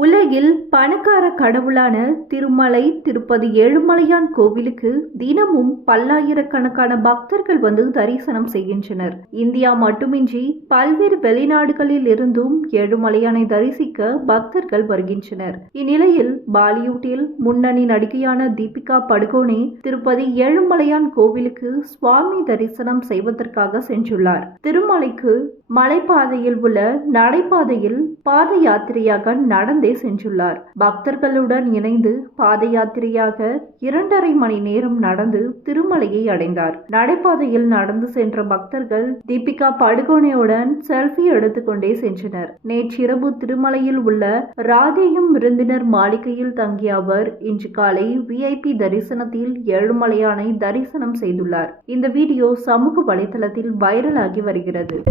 உலகில் பணக்கார கடவுளான திருமலை திருப்பதி ஏழுமலையான் கோவிலுக்கு தினமும் பல்லாயிரக்கணக்கான பக்தர்கள் வந்து தரிசனம் செய்கின்றனர். இந்தியா மட்டுமின்றி பல்வேறு வெளிநாடுகளில் இருந்தும் ஏழுமலையானை தரிசிக்க பக்தர்கள் வருகின்றனர். இந்நிலையில் பாலிவுட்டில் முன்னணி நடிகையான தீபிகா படுகோனே திருப்பதி ஏழுமலையான் கோவிலுக்கு சுவாமி தரிசனம் செய்வதற்காக சென்றுள்ளார். திருமலைக்கு மலைப்பாதையில் உள்ள நடைபாதையில் பாத யாத்திரையாக நடந்து சென்றுள்ளார். பக்தர்களுடன் இணைந்து பாத யாத்திரையாக இரண்டரை மணி நேரம் நடந்து திருமலையை அடைந்தார். நடைபாதையில் நடந்து சென்ற பக்தர்கள் தீபிகா படுகோனையுடன் செல்ஃபி எடுத்துக்கொண்டே சென்றனர். நேற்றிரவு திருமலையில் உள்ள ராதேயும் விருந்தினர் மாளிகையில் தங்கிய அவர் இன்று காலை விஐபி தரிசனத்தில் ஏழுமலையானை தரிசனம் செய்துள்ளார். இந்த வீடியோ சமூக வலைதளத்தில் வைரலாகி வருகிறது.